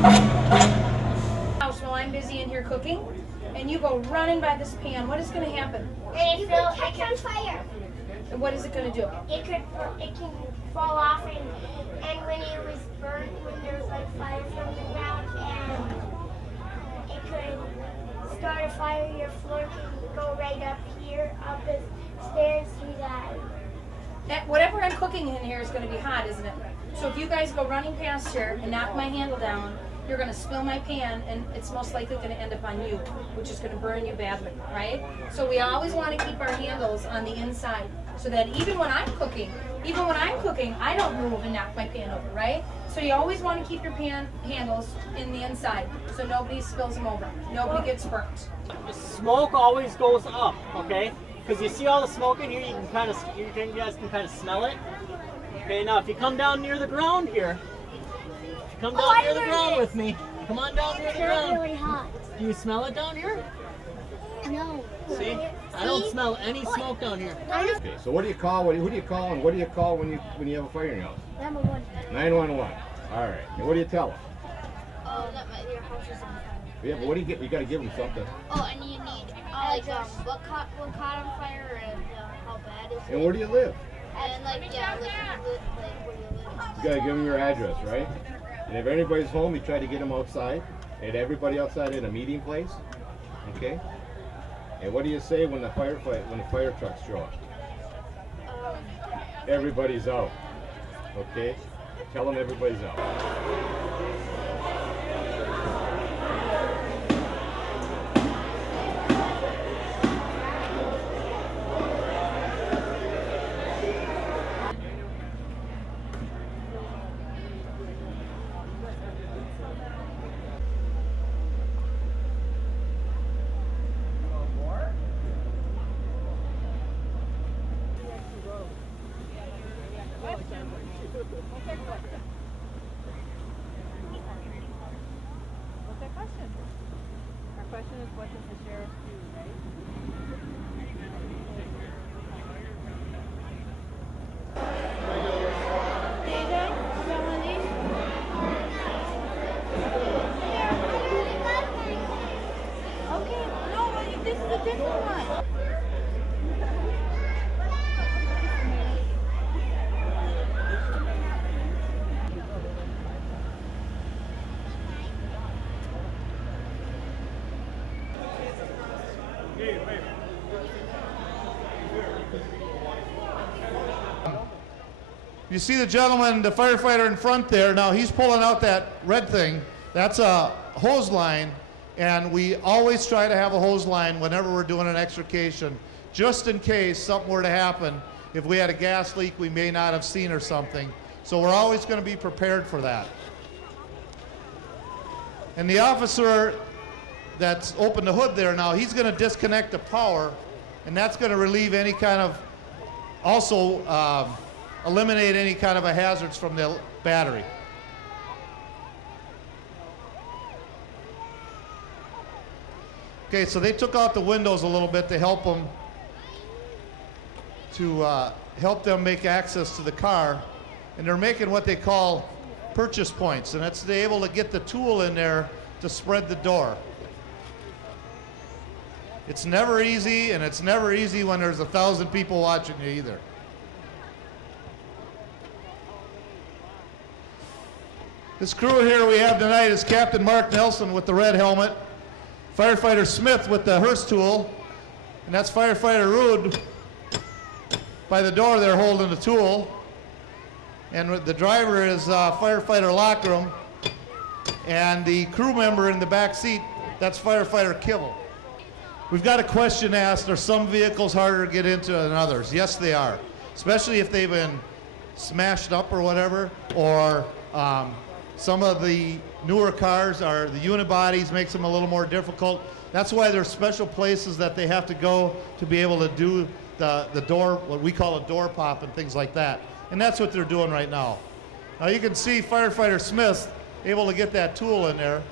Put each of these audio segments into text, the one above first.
While I'm busy in here cooking, and you go running by this pan, what is going to happen? It catch on fire. And what is it going to do? It can fall off, and when it was burnt, when there's like fire from the ground, and it could start a fire. Your floor can go right up here, up the stairs through that. Whatever I'm cooking in here is going to be hot, isn't it? So if you guys go running past here and knock my handle down, you're going to spill my pan, and it's most likely going to end up on you, which is going to burn you badly, right? So we always want to keep our handles on the inside, so that even when I'm cooking, I don't move and knock my pan over, right? So you always want to keep your pan handles in the inside, so nobody spills them over. Nobody gets burnt. The smoke always goes up, okay? Because you see all the smoke in here, you guys can kind of smell it. Okay, now if you come down near the ground here, come down near the ground with me. Come on down near the ground. It's really hot. Do you smell it down here? No. See? I don't smell any smoke down here. Okay, so what do you call? Who do you call? And what do you call when you have a fire in your house? 911. 911. All right. And what do you tell them? Oh, that your house is on fire. Yeah, but what do you get? You got to give them something. Oh, and you need what caught on fire and how bad is it? And where do you live? And where do you live? You got to give them your address, right? And if anybody's home, you try to get them outside. And everybody outside in a meeting place. Okay. And what do you say when the fire trucks show up? Everybody's out. Okay? Tell them everybody's out. Question is, what does the sheriff do, right? Okay, no, but this is a different one. You see the gentleman, the firefighter in front there. Now he's pulling out that red thing. That's a hose line, and we always try to have a hose line whenever we're doing an extrication, just in case something were to happen. If we had a gas leak we may not have seen or something. So we're always going to be prepared for that. And the officer that's opened the hood there now, he's going to disconnect the power, and that's going to relieve any kind of, also eliminate any kind of a hazards from the battery. Okay, so they took out the windows a little bit to help them make access to the car, and they're making what they call purchase points, and that's they're able to get the tool in there to spread the door. It's never easy, and it's never easy when there's 1,000 people watching you either. This crew here we have tonight is Captain Mark Nelson with the red helmet, Firefighter Smith with the hearse tool, and that's Firefighter Rude by the door there holding the tool. And the driver is Firefighter Lockram, and the crew member in the back seat, that's Firefighter Kibble. We've got a question asked, are some vehicles harder to get into than others? Yes, they are, especially if they've been smashed up or whatever, or some of the newer cars are, the unibodies makes them a little more difficult. That's why there's special places that they have to go to be able to do the door, what we call a door pop and things like that. And that's what they're doing right now. Now you can see Firefighter Smith able to get that tool in there.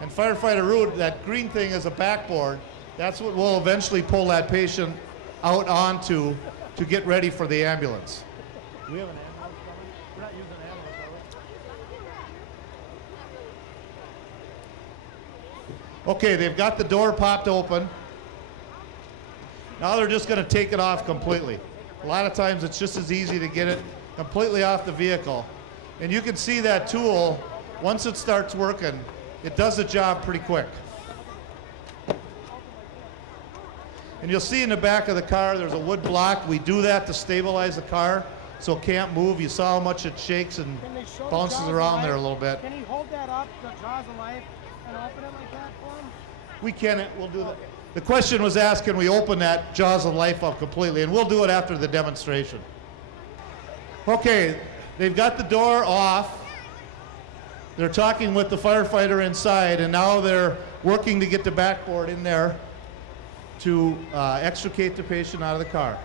And Firefighter Rude, that green thing is a backboard. That's what will eventually pull that patient out onto to get ready for the ambulance. Do we have an ambulance coming? We're not using an ambulance, are Okay, they've got the door popped open. Now they're just going to take it off completely. A lot of times it's just as easy to get it completely off the vehicle. And you can see that tool, once it starts working, it does the job pretty quick. And you'll see in the back of the car there's a wood block. We do that to stabilize the car so it can't move. You saw how much it shakes and bounces around there a little bit. Can he hold that up, the jaws of life, and open it like that for him? We can, we'll do that. The question was asked, can we open that jaws of life up completely? And we'll do it after the demonstration. Okay, they've got the door off. They're talking with the firefighter inside, and now they're working to get the backboard in there to extricate the patient out of the car.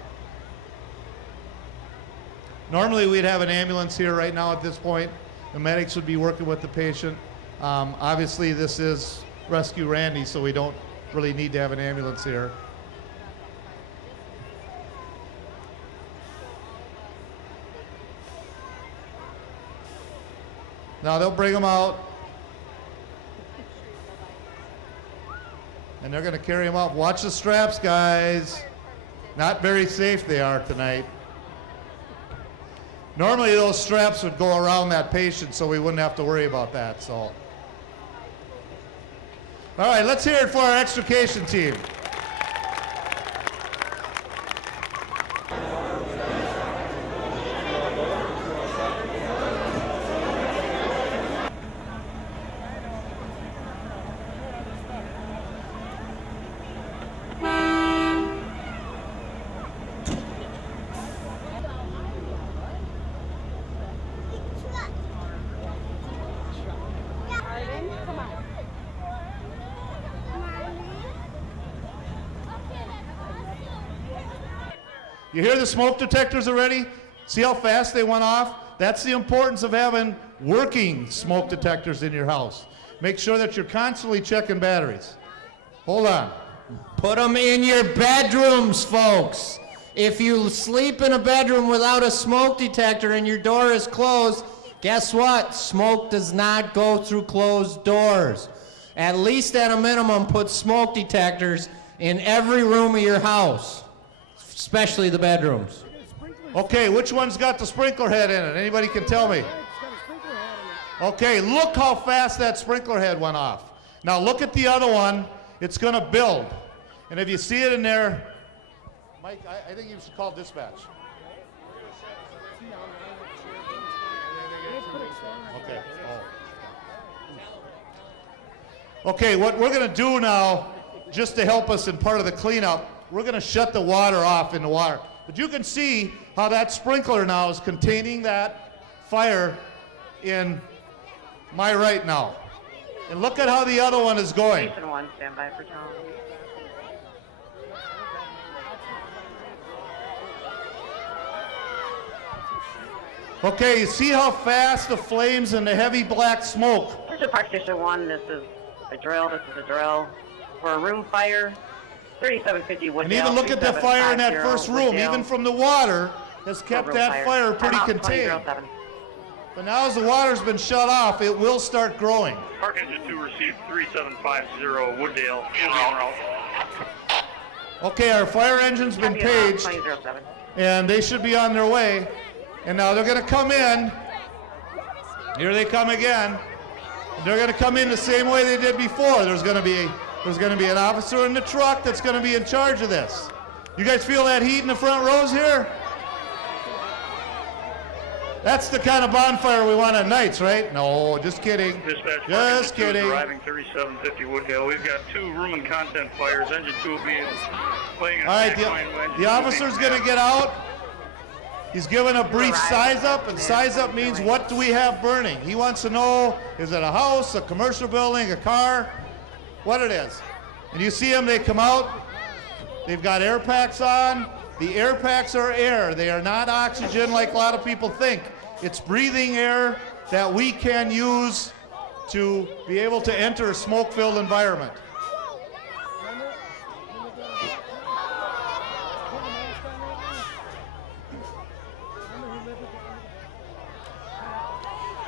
Normally we'd have an ambulance here right now at this point. The medics would be working with the patient. Obviously this is Rescue Randy, so we don't really need to have an ambulance here. Now they'll bring them out. And they're going to carry him off. Watch the straps, guys. Not very safe they are tonight. Normally those straps would go around that patient so we wouldn't have to worry about that. So, all right, let's hear it for our extrication team. You hear the smoke detectors already? See how fast they went off? That's the importance of having working smoke detectors in your house. Make sure that you're constantly checking batteries. Hold on. Put them in your bedrooms, folks. If you sleep in a bedroom without a smoke detector and your door is closed, guess what? Smoke does not go through closed doors. At least at a minimum, put smoke detectors in every room of your house, especially the bedrooms. Okay, which one's got the sprinkler head in it? Anybody can tell me. Okay, look how fast that sprinkler head went off. Now look at the other one. It's going to build. And if you see it in there, Mike, I think you should call dispatch. Okay. Oh. Okay, what we're going to do now, just to help us in part of the cleanup, we're going to shut the water off in the water. But you can see how that sprinkler now is containing that fire in my right now. And look at how the other one is going. Station 1, stand by for Tom. Okay, you see how fast the flames and the heavy black smoke. This is Park Station 1. This is a drill. This is a drill for a room fire. 3750 Wooddale. And even look at the fire in that first room. Wooddale. Even from the water has kept that fire pretty contained. But now as the water's been shut off, it will start growing. Park Engine 2 received 3750 Wooddale. Okay, our fire engine's been paged, and they should be on their way. And now they're going to come in. Here they come again. And they're going to come in the same way they did before. There's going to be an officer in the truck that's going to be in charge of this. You guys feel that heat in the front rows here? That's the kind of bonfire we want at nights, right? No, just kidding. Dispatch just kidding. Arriving 3750 Wooddale. We've got 2 room and content fires. Engine 2 will be playing. All right, the officer's going to get out. He's given a brief size up, and size up means what do we have burning? He wants to know, is it a house, a commercial building, a car, what it is. And you see them, they come out. They've got air packs on. The air packs are air. They are not oxygen like a lot of people think. It's breathing air that we can use to be able to enter a smoke-filled environment.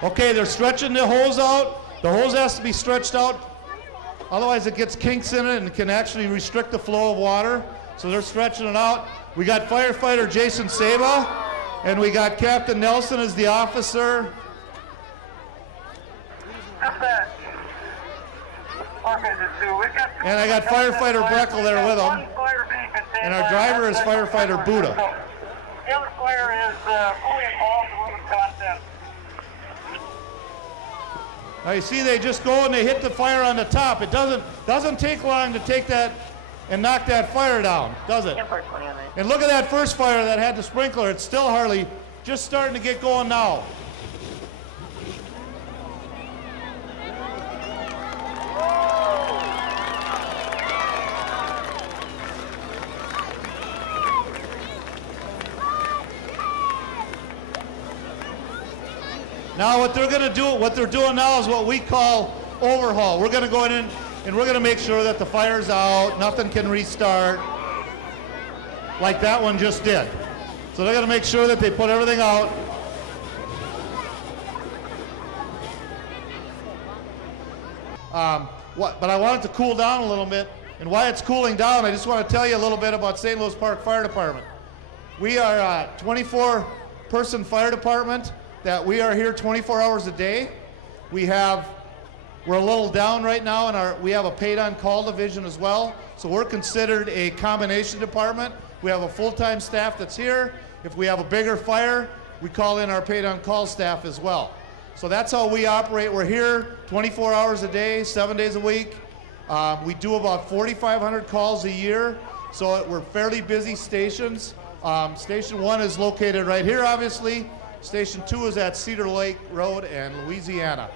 Okay, they're stretching the hose out. The hose has to be stretched out Otherwise it gets kinks in it and can actually restrict the flow of water. So they're stretching it out. We got firefighter Jason Saba, and we got Captain Nelson as the officer. And I got firefighter Breckel there with him. And our driver is firefighter Buddha. The other fire is fully involved in room content. Now you see they just go and they hit the fire on the top. It doesn't take long to take that and knock that fire down, does it? And look at that first fire that had the sprinkler. It's still hardly just starting to get going now. Now what they're doing now is what we call overhaul. We're going to go in and we're going to make sure that the fire's out, nothing can restart, like that one just did. So they're going to make sure that they put everything out. But I want it to cool down a little bit. And while it's cooling down, I just want to tell you a little bit about St. Louis Park Fire Department. We are a 24-person fire department that we are here 24 hours a day. We're a little down right now, and we have a paid-on-call division as well. So we're considered a combination department. We have a full-time staff that's here. If we have a bigger fire, we call in our paid-on-call staff as well. So that's how we operate. We're here 24 hours a day, 7 days a week. We do about 4,500 calls a year, so we're fairly busy stations. Station 1 is located right here, obviously. Station 2 is at Cedar Lake Road in Louisiana.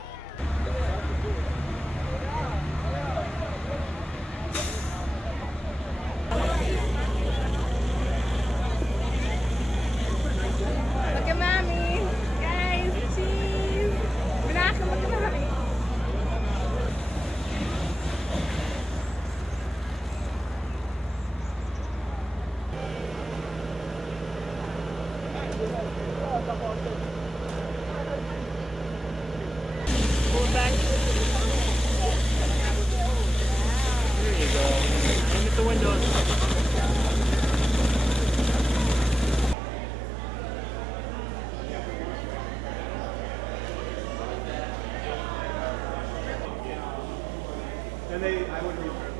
Look at mommy. Guys, cheese. Menachem, look at mommy. Pull it back. There you go. Aim at the windows. And I wouldn't